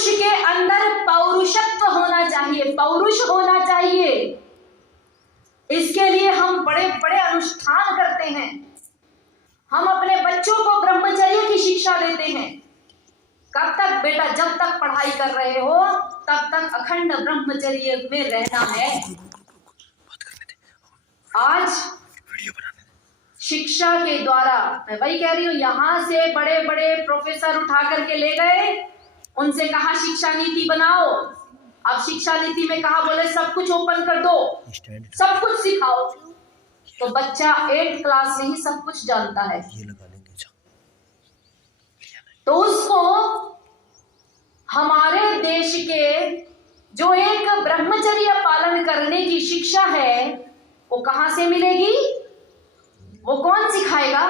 पुरुष के अंदर पौरुषत्व होना चाहिए, पौरुष होना चाहिए। इसके लिए हम बड़े बड़े अनुष्ठान करते हैं। हम अपने बच्चों को ब्रह्मचर्य की शिक्षा देते हैं। कब तक बेटा? जब तक पढ़ाई कर रहे हो तब तक अखंड ब्रह्मचर्य में रहना है। आज शिक्षा के द्वारा, मैं वही कह रही हूँ, यहां से बड़े बड़े प्रोफेसर उठा करके ले गए, उनसे कहा शिक्षा नीति बनाओ। अब शिक्षा नीति में कहा, बोले सब कुछ ओपन कर दो, सब कुछ सिखाओ। तो बच्चा 8th क्लास में ही सब कुछ जानता है। तो उसको हमारे देश के जो एक ब्रह्मचर्य पालन करने की शिक्षा है वो कहां से मिलेगी? वो कौन सिखाएगा?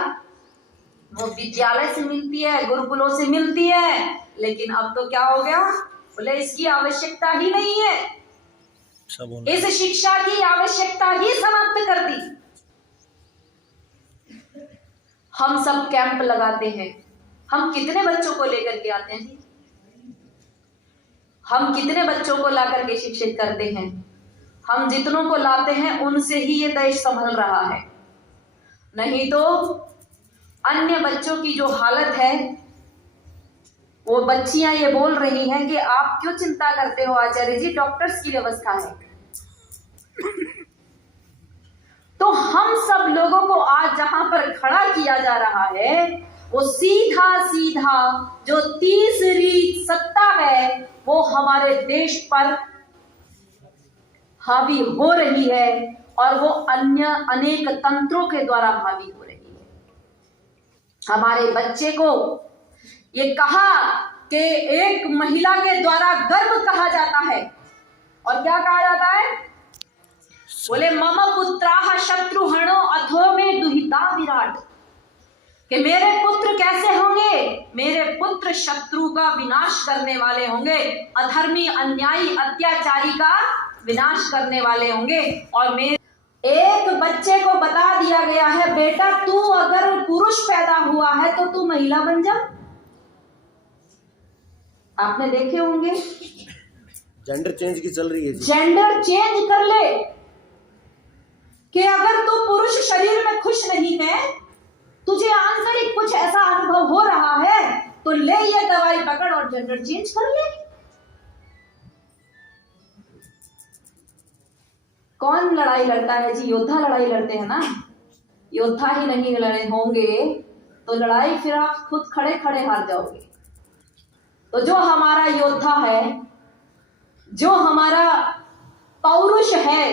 वो विद्यालय से मिलती है, गुरुकुलों से मिलती है। लेकिन अब तो क्या हो गया? बोले इसकी आवश्यकता ही नहीं है, इस शिक्षा की आवश्यकता ही समाप्त कर दी। हम सब कैंप लगाते हैं। हम कितने बच्चों को लेकर के आते हैं? हम कितने बच्चों को ला करके शिक्षित करते हैं? हम जितनों को लाते हैं उनसे ही ये देश संभल रहा है। नहीं तो अन्य बच्चों की जो हालत है, वो बच्चियां ये बोल रही हैं कि आप क्यों चिंता करते हो आचार्य जी, डॉक्टर्स की व्यवस्था है। तो हम सब लोगों को आज जहां पर खड़ा किया जा रहा है, वो सीधा सीधा जो तीसरी सत्ता है वो हमारे देश पर हावी हो रही है और वो अन्य अनेक तंत्रों के द्वारा हावी हो रही है। हमारे बच्चे को ये कहा कि एक महिला के द्वारा गर्भ कहा जाता है, और क्या कहा जाता है? बोले मम पुत्राः शत्रुहणो अथो में दुहिता विराट, कि मेरे पुत्र कैसे होंगे? मेरे पुत्र शत्रु का विनाश करने वाले होंगे, अधर्मी अन्यायी अत्याचारी का विनाश करने वाले होंगे। और मेरे एक बच्चे को बता दिया गया है, बेटा तू अगर पुरुष पैदा हुआ है तो तू महिला बन जा। आपने देखे होंगे जेंडर चेंज की चल रही है जी। जेंडर चेंज कर ले कि अगर तू पुरुष शरीर में खुश नहीं है, तुझे आंतरिक कुछ ऐसा अनुभव हो रहा है, तो ले ये दवाई पकड़ और जेंडर चेंज कर ले। कौन लड़ाई लड़ता है जी? योद्धा लड़ाई लड़ते हैं ना। योद्धा ही नहीं लड़े होंगे तो लड़ाई फिर आप खुद खड़े खड़े हार जाओगे। तो जो हमारा योद्धा है, जो हमारा पौरुष है,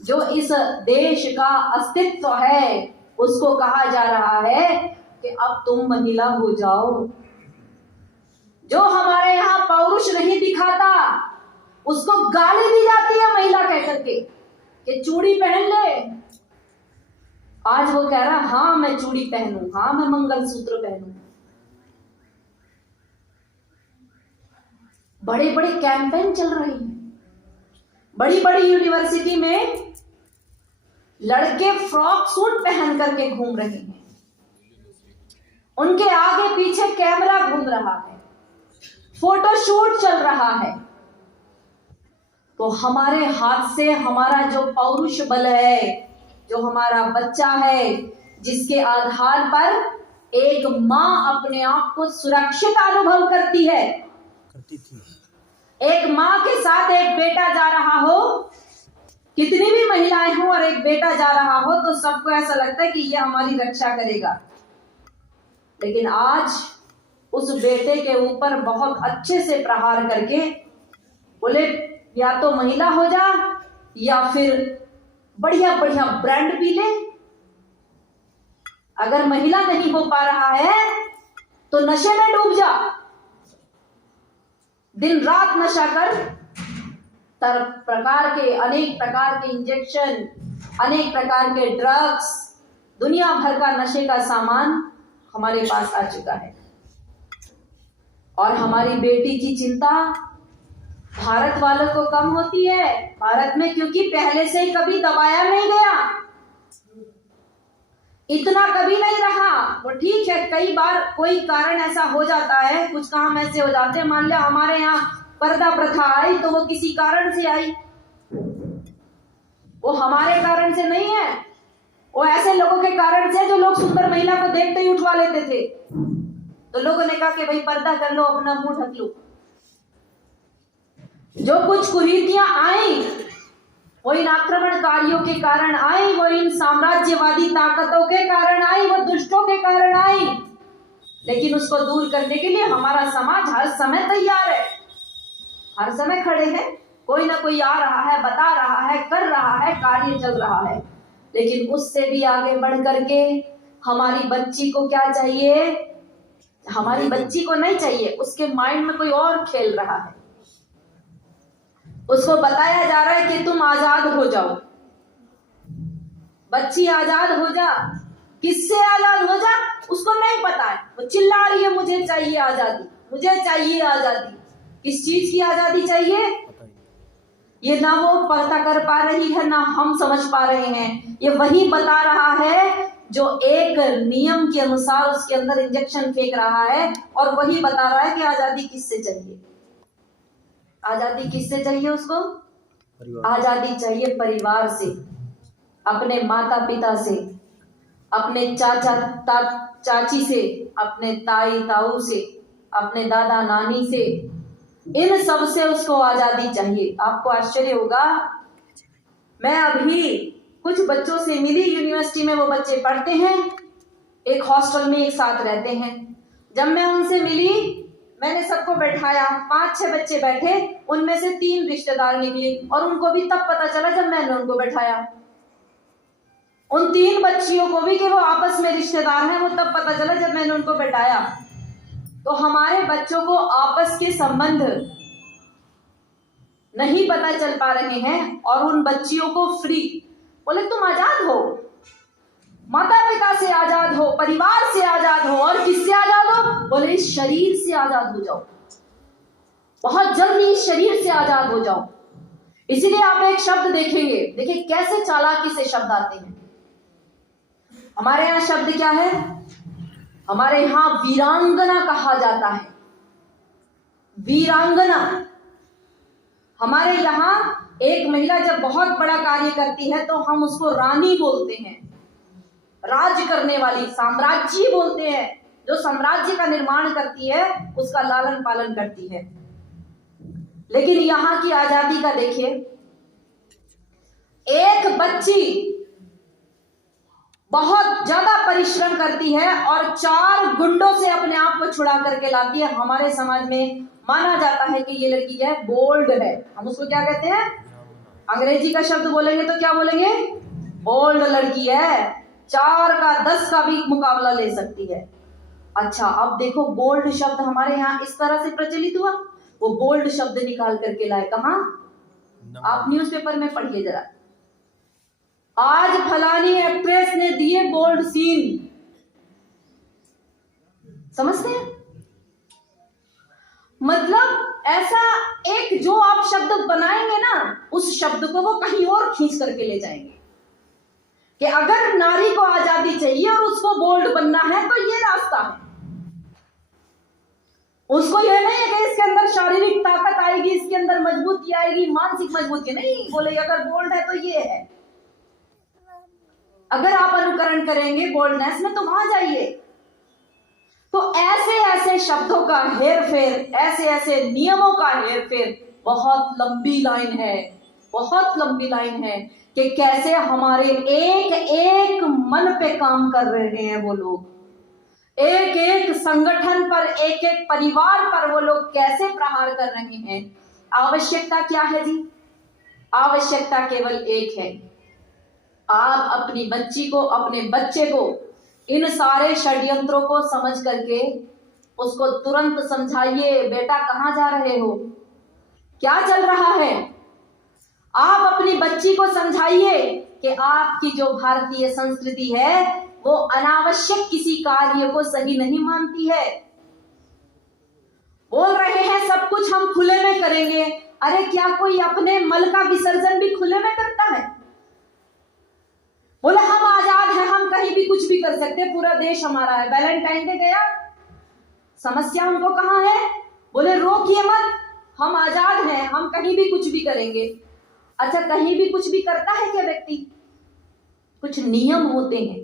जो इस देश का अस्तित्व है, उसको कहा जा रहा है कि अब तुम महिला हो जाओ। जो हमारे यहाँ पौरुष नहीं दिखाता उसको गाली दी जाती है महिला कह करके कि चूड़ी पहन ले। आज वो कह रहा हाँ मैं चूड़ी पहनूं, हाँ मैं मंगलसूत्र पहनूं। बड़े बड़े कैंपेन चल रहे हैं। बड़ी बड़ी यूनिवर्सिटी में लड़के फ्रॉक सूट पहन करके घूम रहे हैं, उनके आगे पीछे कैमरा घूम रहा है, फोटोशूट चल रहा है। तो हमारे हाथ से हमारा जो पौरुष बल है, जो हमारा बच्चा है, जिसके आधार पर एक माँ अपने आप को सुरक्षित अनुभव करती है, एक माँ के साथ एक बेटा जा रहा हो, कितनी भी महिलाएं हो और एक बेटा जा रहा हो, तो सबको ऐसा लगता है कि ये हमारी रक्षा करेगा। लेकिन आज उस बेटे के ऊपर बहुत अच्छे से प्रहार करके बोले या तो महिला हो जा या फिर बढ़िया बढ़िया ब्रांड पी ले। अगर महिला नहीं हो पा रहा है तो नशे में डूब जा, दिन रात नशा कर। अनेक प्रकार के इंजेक्शन, अनेक प्रकार के ड्रग्स, दुनिया भर का नशे का सामान हमारे पास आ चुका है। और हमारी बेटी की चिंता भारत वालों को कम होती है। भारत में क्योंकि पहले से ही कभी दबाया नहीं गया, इतना कभी नहीं रहा। वो ठीक है, कई बार कोई कारण ऐसा हो जाता है, कुछ काम ऐसे हो जाते हैं, मान लिया हमारे यहाँ पर्दा प्रथा आई तो वो किसी कारण से आई, वो हमारे कारण से नहीं है, वो ऐसे लोगों के कारण से जो लोग सुंदर महिला को देखते ही उठवा लेते थे। तो लोगों ने कहा कि भाई पर्दा कर लो, अपना मुंह ढक लो। जो कुछ कुरीतियां आई वो इन आक्रमणकारियों के कारण आई, वो इन साम्राज्यवादी ताकतों के कारण आई, वो दुष्टों के कारण आई। लेकिन उसको दूर करने के लिए हमारा समाज हर समय तैयार है, हर समय खड़े हैं। कोई ना कोई आ रहा है, बता रहा है, कर रहा है, कार्य चल रहा है। लेकिन उससे भी आगे बढ़ करके हमारी बच्ची को क्या चाहिए? हमारी बच्ची को नहीं चाहिए, उसके माइंड में कोई और खेल रहा है। उसको बताया जा रहा है कि तुम आजाद हो जाओ, बच्ची आजाद हो जा। किससे आजाद हो जा उसको नहीं पता है, वो चिल्ला रही है मुझे चाहिए आजादी, मुझे चाहिए आजादी। किस चीज की आजादी चाहिए ये ना वो पता कर पा रही है, ना हम समझ पा रहे हैं। ये वही बता रहा है जो एक नियम के अनुसार उसके अंदर इंजेक्शन फेंक रहा है, और वही बता रहा है कि आजादी किससे चाहिए। आजादी किससे चाहिए उसको? आजादी चाहिए परिवार से, अपने माता पिता से, अपने चाचा चाची से, अपने ताई ताऊ से, अपने दादा नानी से, इन सब से उसको आजादी चाहिए। आपको आश्चर्य होगा, मैं अभी कुछ बच्चों से मिली, यूनिवर्सिटी में वो बच्चे पढ़ते हैं, एक हॉस्टल में एक साथ रहते हैं। जब मैं उनसे मिली, मैंने सबको बैठाया, 5-6 बच्चे बैठे, उनमें से 3 रिश्तेदार निकली, और उनको भी तब पता चला जब मैंने उनको बैठाया। उन 3 बच्चियों को भी कि वो आपस में रिश्तेदार हैं, वो तब पता चला जब मैंने उनको बैठाया। तो हमारे बच्चों को आपस के संबंध नहीं पता चल पा रहे हैं, और उन बच्चियों को फ्री बोले तुम आजाद हो, माता पिता से आजाद हो, परिवार से आजाद हो, और किससे आजाद हो? बोले इस शरीर से आजाद हो जाओ, बहुत जल्दी इस शरीर से आजाद हो जाओ। इसीलिए आप एक शब्द देखेंगे, देखिए कैसे चालाकी से शब्द आते हैं। हमारे यहाँ शब्द क्या है? हमारे यहाँ वीरांगना कहा जाता है, वीरांगना। हमारे यहाँ एक महिला जब बहुत बड़ा कार्य करती है तो हम उसको रानी बोलते हैं, राज करने वाली, साम्राज्य बोलते हैं। जो साम्राज्य का निर्माण करती है उसका लालन पालन करती है। लेकिन यहाँ की आजादी का देखिए, एक बच्ची बहुत ज्यादा परिश्रम करती है और 4 गुंडों से अपने आप को छुड़ा करके लाती है। हमारे समाज में माना जाता है कि ये लड़की क्या है? बोल्ड है। हम उसको क्या कहते हैं? अंग्रेजी का शब्द बोलेंगे तो क्या बोलेंगे? बोल्ड लड़की है, 4 का 10 का भी मुकाबला ले सकती है। अच्छा, अब देखो बोल्ड शब्द हमारे यहाँ इस तरह से प्रचलित हुआ। वो बोल्ड शब्द निकाल करके लाए कहाँ? आप न्यूज़पेपर में पढ़िए जरा, आज फलानी एक्ट्रेस ने दिए बोल्ड सीन। समझते हैं? मतलब ऐसा एक जो आप शब्द बनाएंगे ना, उस शब्द को वो कहीं और खींच करके ले जाएंगे कि अगर नारी को आजादी चाहिए और उसको बोल्ड बनना है तो ये रास्ता है। उसको ये नहीं है कि इसके अंदर शारीरिक ताकत आएगी, इसके अंदर मजबूती आएगी, मानसिक मजबूती नहीं। बोले अगर बोल्ड है तो ये है। अगर आप अनुकरण करेंगे बोल्डनेस में तो वहां जाइए। तो ऐसे ऐसे शब्दों का हेरफेर, ऐसे ऐसे नियमों का हेरफेर, बहुत लंबी लाइन है, बहुत लंबी लाइन है कि कैसे हमारे एक एक मन पे काम कर रहे हैं वो लोग, एक एक संगठन पर, एक एक परिवार पर वो लोग कैसे प्रहार कर रहे हैं। आवश्यकता क्या है जी? आवश्यकता केवल एक है, आप अपनी बच्ची को, अपने बच्चे को इन सारे षड्यंत्रों को समझ करके उसको तुरंत समझाइए, बेटा कहां जा रहे हो, क्या चल रहा है। आप अपनी बच्ची को समझाइए कि आपकी जो भारतीय संस्कृति है वो अनावश्यक किसी कार्य को सही नहीं मानती है। बोल रहे हैं सब कुछ हम खुले में करेंगे, अरे क्या कोई अपने मल का विसर्जन भी खुले में करता है? बोले हम आजाद हैं, हम कहीं भी कुछ भी कर कर सकते, पूरा देश हमारा है। वैलेंटाइन डे गया, समस्या उनको कहाँ है? बोले रोकिए मत, हम आजाद हैं, हम कहीं भी कुछ भी करेंगे। अच्छा, कहीं भी कुछ भी करता है क्या व्यक्ति? कुछ नियम होते हैं,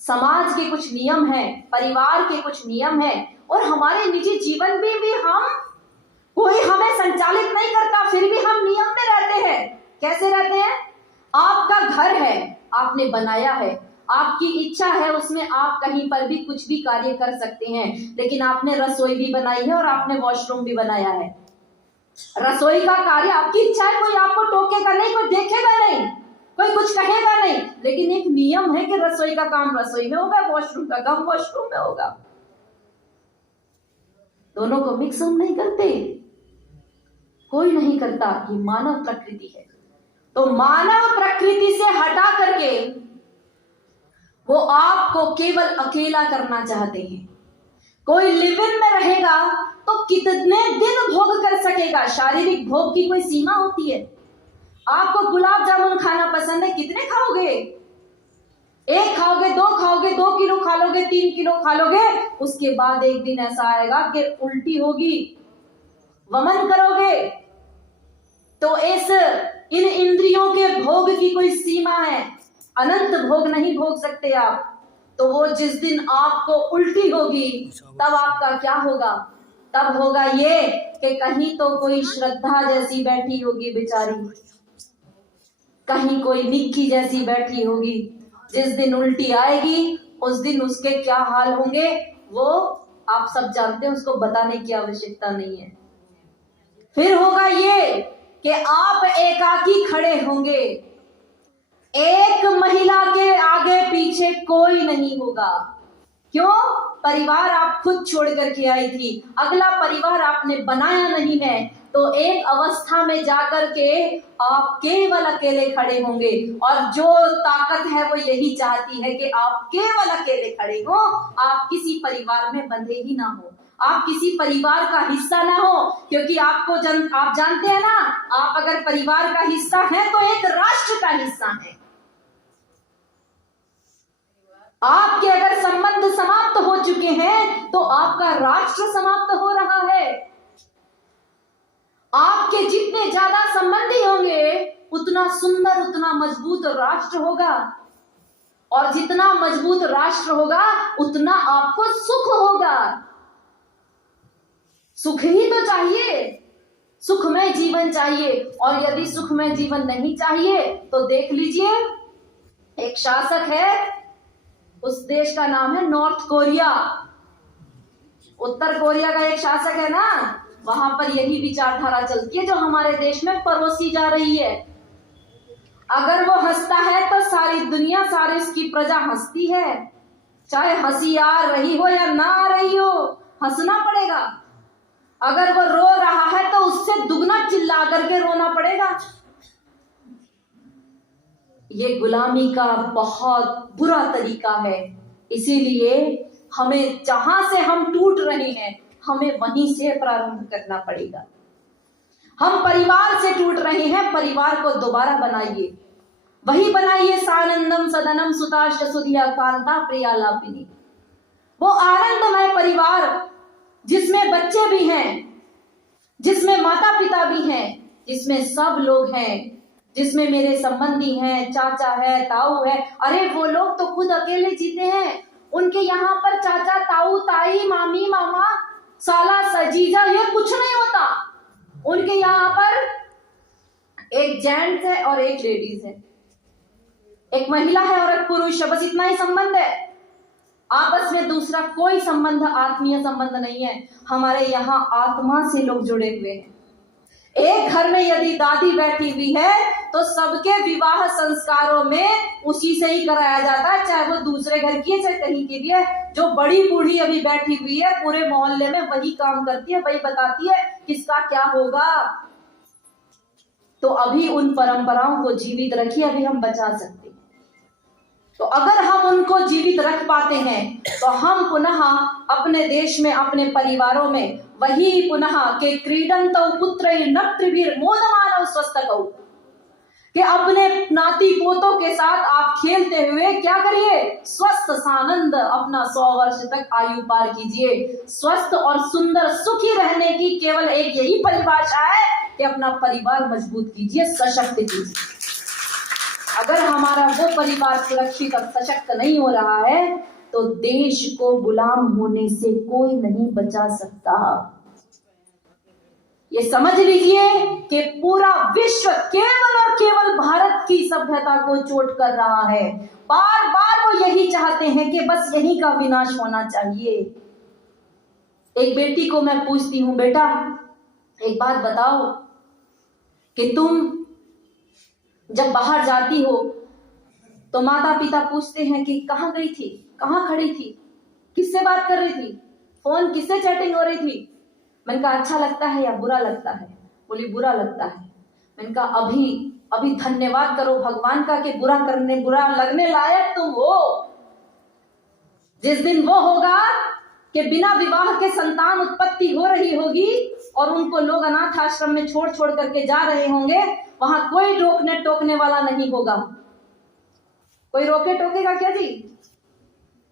समाज के कुछ नियम हैं, परिवार के कुछ नियम हैं, और हमारे निजी जीवन में भी हम, कोई हमें संचालित नहीं करता, फिर भी हम नियम में रहते हैं। कैसे रहते हैं? आपका घर है, आपने बनाया है, आपकी इच्छा है, उसमें आप कहीं पर भी कुछ भी कार्य कर सकते हैं, लेकिन आपने रसोई भी बनाई है और आपने वॉशरूम भी बनाया है। रसोई का कार्य आपकी इच्छा है, कोई आपको टोकेगा नहीं, कोई देखेगा नहीं, कोई कुछ कहेगा नहीं, लेकिन एक नियम है कि रसोई का काम रसोई में होगा, वॉशरूम का काम वॉशरूम में होगा। दोनों को मिक्स हम नहीं करते, कोई नहीं करता। ये मानव प्रकृति है। तो मानव प्रकृति से हटा करके वो आपको केवल अकेला करना चाहते हैं। कोई लिव इन में रहेगा तो कितने दिन भोग कर सकेगा? शारीरिक भोग की कोई सीमा होती है? आपको गुलाब जामुन खाना पसंद है, कितने खाओगे? एक खाओगे, दो खाओगे, 2 किलो खा लोगे, 3 किलो खा लोगे, उसके बाद एक दिन ऐसा आएगा कि उल्टी होगी, वमन करोगे। तो इन इंद्रियों के भोग की कोई सीमा है, अनंत भोग नहीं भोग सकते आप। तो वो जिस दिन आपको उल्टी होगी, तब आपका क्या होगा? तब होगा ये कि कहीं तो कोई श्रद्धा जैसी बैठी होगी बेचारी, कहीं कोई निक्की जैसी बैठी होगी। जिस दिन उल्टी आएगी उस दिन उसके क्या हाल होंगे वो आप सब जानते हैं, उसको बताने की आवश्यकता नहीं है। फिर होगा ये कि आप एकाकी खड़े होंगे, एक महिला के आगे पीछे कोई नहीं होगा। क्यों? परिवार आप खुद छोड़ करके आई थी, अगला परिवार आपने बनाया नहीं है, तो एक अवस्था में जाकर के आप केवल अकेले खड़े होंगे। और जो ताकत है वो यही चाहती है कि आप केवल अकेले खड़े हो, आप किसी परिवार में बंधे ही ना हो, आप किसी परिवार का हिस्सा ना हो। क्योंकि आप जानते हैं ना, आप अगर परिवार का हिस्सा हैं तो एक राष्ट्र का हिस्सा है। आपके अगर संबंध समाप्त हो चुके हैं तो आपका राष्ट्र समाप्त हो रहा है। आपके जितने ज्यादा संबंधी होंगे उतना सुंदर, उतना मजबूत राष्ट्र होगा, और जितना मजबूत राष्ट्र होगा उतना आपको सुख होगा। सुख ही तो चाहिए, सुखमय जीवन चाहिए। और यदि सुखमय जीवन नहीं चाहिए तो देख लीजिए, एक शासक है, उस देश का नाम है नॉर्थ कोरिया। उत्तर कोरिया का एक शासक है ना, वहां पर यही विचारधारा चलती है जो हमारे देश में परोसी जा रही है। अगर वो हंसता है तो सारी दुनिया, सारी उसकी प्रजा हंसती है, चाहे हंसी आ रही हो या ना आ रही हो, हंसना पड़ेगा। अगर वो रो रहा है तो उससे दुगना चिल्ला करके रोना पड़ेगा। ये गुलामी का बहुत बुरा तरीका है। इसीलिए हमें जहां से हम टूट रहे हैं, हमें वहीं से प्रारंभ करना पड़ेगा। हम परिवार से टूट रहे हैं, परिवार को दोबारा बनाइए, वही बनाइए सानंदम सदनम सुताश्च सुधिया कांता प्रियालापिनी। वो आनंदमय परिवार जिसमें बच्चे भी हैं, जिसमें माता पिता भी हैं, जिसमें सब लोग हैं, जिसमें मेरे संबंधी हैं, चाचा है, ताऊ है। अरे वो लोग तो खुद अकेले जीते हैं, उनके यहाँ पर चाचा, ताऊ, ताई, मामी, मामा, साला, सजीजा ये कुछ नहीं होता। उनके यहाँ पर एक जेंट्स है और एक लेडीज है, एक महिला है और एक पुरुष है, बस इतना ही संबंध है। आपस में दूसरा कोई संबंध, आत्मीय संबंध नहीं है। हमारे यहाँ आत्मा से लोग जुड़े हुए हैं। एक घर में यदि दादी बैठी हुई है तो सबके विवाह संस्कारों में उसी से ही कराया जाता है, चाहे वो दूसरे घर की है चाहे कहीं की भी है। जो बड़ी बूढ़ी अभी बैठी हुई है पूरे मोहल्ले में वही काम करती है, वही बताती है किसका क्या होगा। तो अभी उन परंपराओं को जीवित रखिए, अभी हम बचा सकते हैं। तो अगर हम उनको जीवित रख पाते हैं तो हम पुनः अपने देश में, अपने परिवारों में वही पुनः के क्रीडंतौ पुत्रैः नक्त्रिभिर्मोदमानौ स्वस्तकौ, कि अपने नाती पोतों के साथ आप खेलते हुए क्या करिए, स्वस्थ सानंद अपना 100 वर्ष तक आयु पार कीजिए। स्वस्थ और सुंदर सुखी रहने की केवल एक यही परिभाषा है कि अपना परिवार मजबूत कीजिए, सशक्त कीजिए। अगर हमारा वो परिवार सुरक्षित और सशक्त नहीं हो रहा है तो देश को गुलाम होने से कोई नहीं बचा सकता। ये समझ लीजिए कि पूरा विश्व केवल और केवल भारत की सभ्यता को चोट कर रहा है। बार बार वो यही चाहते हैं कि बस यही का विनाश होना चाहिए। एक बेटी को मैं पूछती हूं, बेटा एक बात बताओ कि तुम जब बाहर जाती हो तो माता पिता पूछते हैं कि कहाँ गई थी, कहाँ खड़ी थी, किससे बात कर रही थी, फोन किससे चैटिंग हो रही थी। मैंने कहा अच्छा लगता है या बुरा लगता है? बोली बुरा लगता है। मैंने कहा अभी अभी धन्यवाद करो भगवान का कि बुरा लगने लायक तुम हो। जिस दिन वो होगा कि बिना विवाह के संतान उत्पत्ति हो रही होगी और उनको लोग अनाथ आश्रम में छोड़ छोड़ करके जा रहे होंगे, वहां कोई रोकने टोकने वाला नहीं होगा। कोई रोके टोकेगा क्या जी?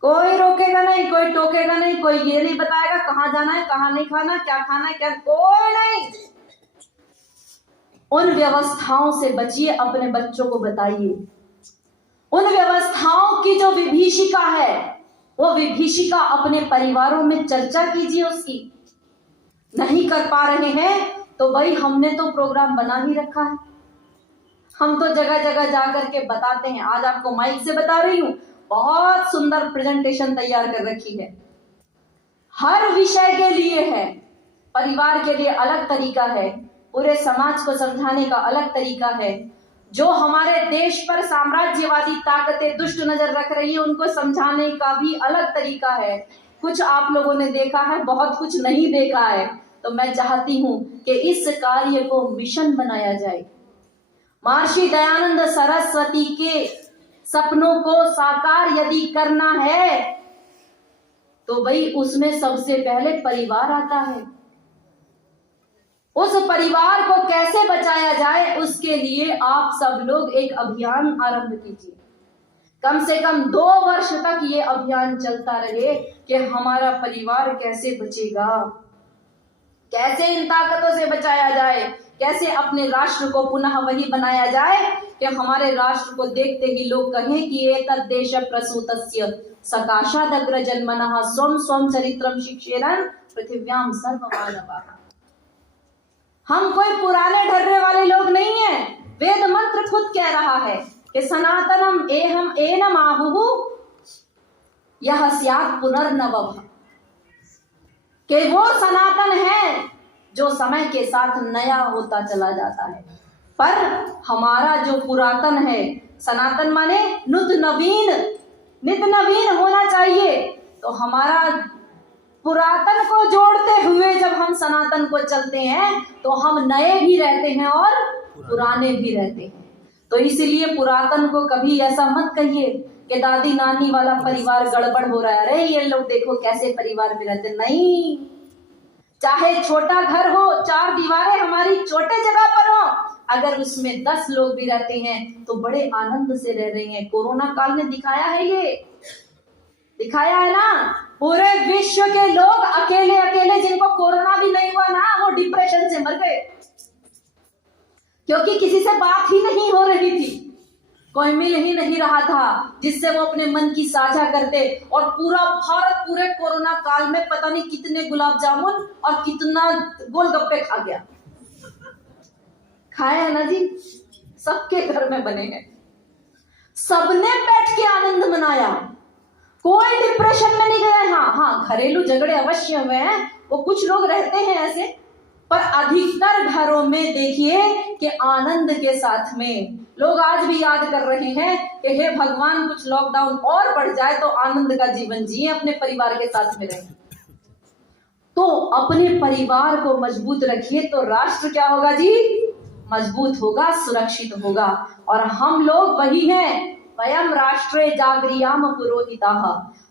कोई रोकेगा नहीं, कोई टोकेगा नहीं, कोई ये नहीं बताएगा कहां जाना है, कहां नहीं खाना, क्या खाना है, क्या, कोई नहीं। उन व्यवस्थाओं से बचिए, अपने बच्चों को बताइए। उन व्यवस्थाओं की जो विभीषिका है वो विभीषिका अपने परिवारों में चर्चा कीजिए उसकी। नहीं कर पा रहे हैं तो भाई हमने तो प्रोग्राम बना ही रखा है, हम तो जगह जगह जाकर के बताते हैं। आज आपको माइक से बता रही हूं, बहुत सुंदर प्रेजेंटेशन तैयार कर रखी है, हर विषय के लिए है। परिवार के लिए अलग तरीका है, पूरे समाज को समझाने का अलग तरीका है। जो हमारे देश पर साम्राज्यवादी ताकतें दुष्ट नजर रख रही है उनको समझाने का भी अलग तरीका है। कुछ आप लोगों ने देखा है, बहुत कुछ नहीं देखा है। तो मैं चाहती हूं कि इस कार्य को मिशन बनाया जाए। महर्षि दयानंद सरस्वती के सपनों को साकार यदि करना है तो भाई उसमें सबसे पहले परिवार आता है। उस परिवार को कैसे बचाया जाए उसके लिए आप सब लोग एक अभियान आरंभ कीजिए। कम से कम 2 वर्ष तक ये अभियान चलता रहे कि हमारा परिवार कैसे बचेगा, कैसे इन ताकतों से बचाया जाए, कैसे अपने राष्ट्र को पुनः वही बनाया जाए कि हमारे राष्ट्र को देखते ही लोग कहें कि एतद् देश प्रसूतस्य सकाशादग्र जन्मनः स्वं स्वं चरित्रम शिक्षेरन् पृथिव्याम सर्वमानवाः। हम कोई पुराने ढर्रे वाले लोग नहीं हैं। वेद मंत्र खुद कह रहा है कि सनातनम एहम एनम आहुः यह स्यात् पुनर्नवः, कि वो सनातन है जो समय के साथ नया होता चला जाता है। पर हमारा जो पुरातन है, सनातन माने नित नवीन होना चाहिए। तो हमारा पुरातन को जोड़ते हुए जब हम सनातन को चलते हैं तो हम नए भी रहते हैं और पुराने भी रहते हैं। तो इसलिए पुरातन को कभी ऐसा मत कहिए कि दादी नानी वाला परिवार गड़बड़ हो रहा है, अरे ये लोग देखो कैसे परिवार में रहते। नहीं, चाहे छोटा घर हो, 4 दीवारें हमारी छोटे जगह पर हो, अगर उसमें 10 लोग भी रहते हैं तो बड़े आनंद से रह रहे हैं। कोरोना काल ने दिखाया है, ये दिखाया है ना। पूरे विश्व के लोग अकेले अकेले, जिनको कोरोना भी नहीं हुआ ना, वो डिप्रेशन से मर गए, क्योंकि किसी से बात ही नहीं हो रही थी, कोई मिल ही नहीं रहा था जिससे वो अपने मन की साझा करते। और पूरा भारत पूरे कोरोना काल में पता नहीं कितने गुलाब जामुन और कितना गोलगप्पे खा गया। खाया है ना जी, सबके घर में बने हैं, सबने बैठ के आनंद मनाया, कोई डिप्रेशन में नहीं गया। हाँ, घरेलू झगड़े अवश्य हुए हैं, वो कुछ लोग रहते हैं ऐसे, पर अधिकतर घरों में देखिए कि आनंद के साथ में लोग आज भी याद कर रहे हैं कि हे भगवान कुछ लॉकडाउन और बढ़ जाए तो आनंद का जीवन जिए, अपने परिवार के साथ में रहें। तो अपने परिवार को मजबूत रखिए तो राष्ट्र क्या होगा जी? मजबूत होगा, सुरक्षित होगा। और हम लोग वही हैं, वयम राष्ट्रे जागरियाम पुरोहिताः,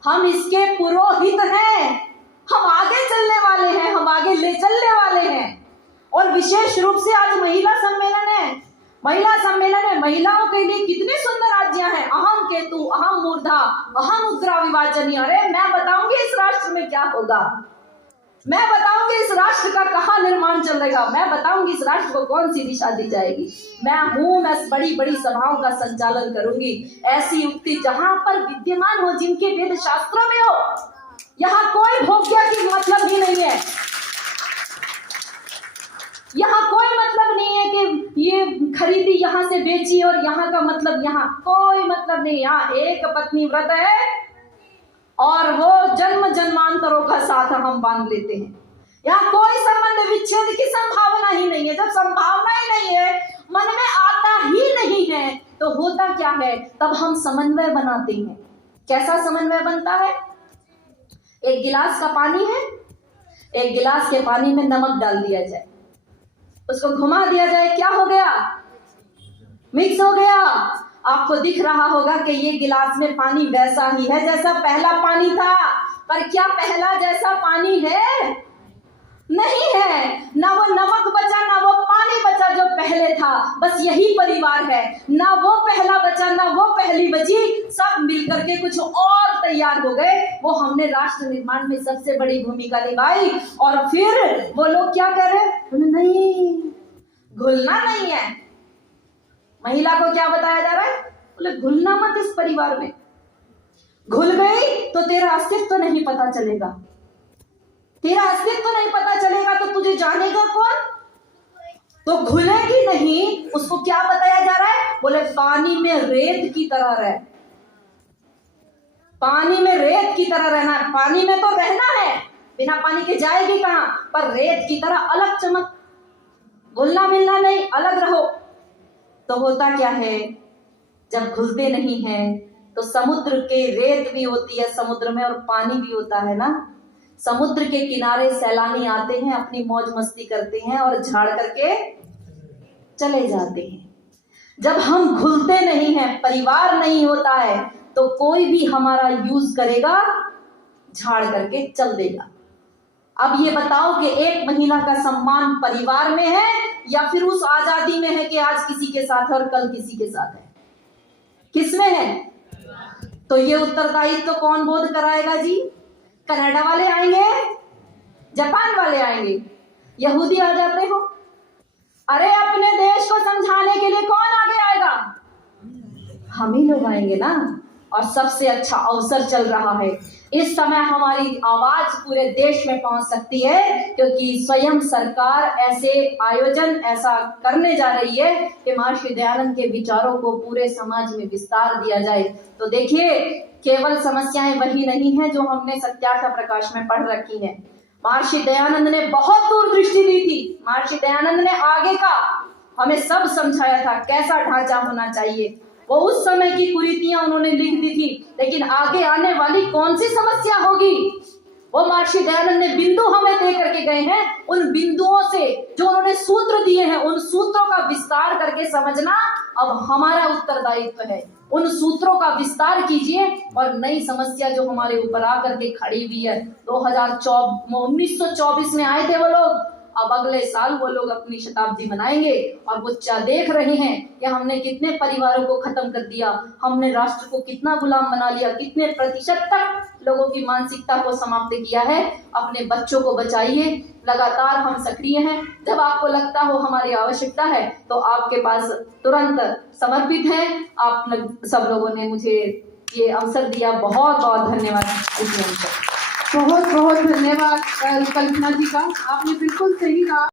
हम इसके पुरोहित हैं, हम आगे चलने वाले हैं, हम आगे ले चलने वाले हैं। और विशेष रूप से आज महिला सम्मेलन है, महिला सम्मेलन में महिलाओं के लिए कितनी सुंदर आज्ञा है। अहम केतु, अहम मूर्धा, अहम उत्तरा विवाचनीय। अरे मैं बताऊंगी इस राष्ट्र में क्या होगा, मैं बताऊंगी इस राष्ट्र का कहाँ निर्माण चलेगा, मैं बताऊंगी इस राष्ट्र को कौन सी दिशा दी जाएगी। मैं बड़ी बड़ी सभाओं का संचालन करूंगी, ऐसी युक्ति जहां पर विद्यमान हो, जिनके वेद शास्त्रों में हो। यहाँ कोई भोग्या की मतलब ही नहीं है, यहाँ कोई मतलब नहीं है कि ये खरीदी यहाँ से बेची और यहाँ का मतलब, यहाँ कोई मतलब नहीं। यहाँ एक पत्नी व्रत है और वो जन्म जन्मांतरों का साथ हम बांध लेते हैं। यहाँ कोई संबंध विच्छेद की संभावना ही नहीं है। जब संभावना ही नहीं है, मन में आता ही नहीं है, तो होता क्या है, तब हम समन्वय बनाते हैं। कैसा समन्वय बनता है? एक गिलास का पानी है, एक गिलास के पानी में नमक डाल दिया जाए, उसको घुमा दिया जाए, क्या हो गया? मिक्स हो गया। आपको दिख रहा होगा कि ये गिलास में पानी वैसा ही है जैसा पहला पानी था, पर क्या पहला जैसा पानी है? नहीं है। ना वो नमक बचा, ना वो पानी बचा जो पहले था। बस यही परिवार है, ना वो पहला बचा, ना वो पहली बची, सब मिलकर के कुछ और तैयार हो गए। वो हमने राष्ट्र निर्माण में सबसे बड़ी भूमिका निभाई, और फिर वो लोग क्या कर रहे? नहीं, घुलना नहीं है। महिला को क्या बताया जा रहा है? बोले घुलना मत इस परिवार में, घुल गई तो तेरा अस्तित्व नहीं पता चलेगा, तेरा अस्तित्व नहीं पता चलेगा तो तुझे जानेगा कौन? तो घुलेगी नहीं। उसको क्या बताया जा रहा है? बोले पानी में रेत की तरह रह, पानी में रेत की तरह रहना। पानी में तो रहना है, बिना पानी के जाएगी कहां, पर रेत की तरह अलग चमक, घुलना मिलना नहीं, अलग रहो। तो होता क्या है, जब घुलते नहीं है तो समुद्र के रेत भी होती है समुद्र में, और पानी भी होता है ना। समुद्र के किनारे सैलानी आते हैं, अपनी मौज मस्ती करते हैं और झाड़ करके चले जाते हैं। जब हम घुलते नहीं हैं, परिवार नहीं होता है, तो कोई भी हमारा यूज करेगा, झाड़ करके चल देगा। अब ये बताओ कि एक महिला का सम्मान परिवार में है या फिर उस आजादी में है कि आज किसी के साथ है और कल किसी के साथ है? किसमें है? तो ये उत्तरदायित्व तो कौन बोध कराएगा जी? कनाडा वाले आएंगे, जापान वाले आएंगे, यहूदी आ जाते हो। अरे अपने देश को समझाने के लिए कौन आगे आएगा? हम ही लोग आएंगे ना। और सबसे अच्छा अवसर चल रहा है, इस समय हमारी आवाज पूरे देश में पहुंच सकती है, क्योंकि स्वयं सरकार ऐसे आयोजन ऐसा करने जा रही है कि महर्षि दयानंद के विचारों को पूरे समाज में विस्तार दिया जाए। तो देखिए, केवल समस्याएं वही नहीं है जो हमने सत्यार्थ प्रकाश में पढ़ रखी है। महर्षि दयानंद ने बहुत दूरदृष्टि दी थी। महर्षि दयानंद ने आगे का हमें सब समझाया था, कैसा ढांचा होना चाहिए। वो उस समय की कुरीतियां उन्होंने लिख दी थी, लेकिन आगे आने वाली कौन सी समस्या होगी, वो महर्षि दयानंद ने बिंदु हमें दे करके गए हैं। उन बिंदुओं से जो उन्होंने सूत्र दिए हैं, उन सूत्रों का विस्तार करके समझना अब हमारा उत्तरदायित्व है। उन सूत्रों का विस्तार कीजिए और नई समस्या जो हमारे ऊपर आकर के खड़ी हुई है, 1924 में आए थे वो लोग, अब अगले साल वो लोग अपनी शताब्दी मनाएंगे, और वो देख रहे हैं कि हमने कितने परिवारों को खत्म कर दिया, हमने राष्ट्र को कितना गुलाम बना लिया, कितने प्रतिशत तक लोगों की मानसिकता को समाप्त किया है। अपने बच्चों को बचाइए, लगातार हम सक्रिय हैं। जब आपको लगता हो हमारी आवश्यकता है तो आपके पास तुरंत समर्पित है। आप सब लोगों ने मुझे ये अवसर दिया, बहुत बहुत धन्यवाद। बहुत बहुत धन्यवाद कल्पना जी का, आपने बिल्कुल सही कहा।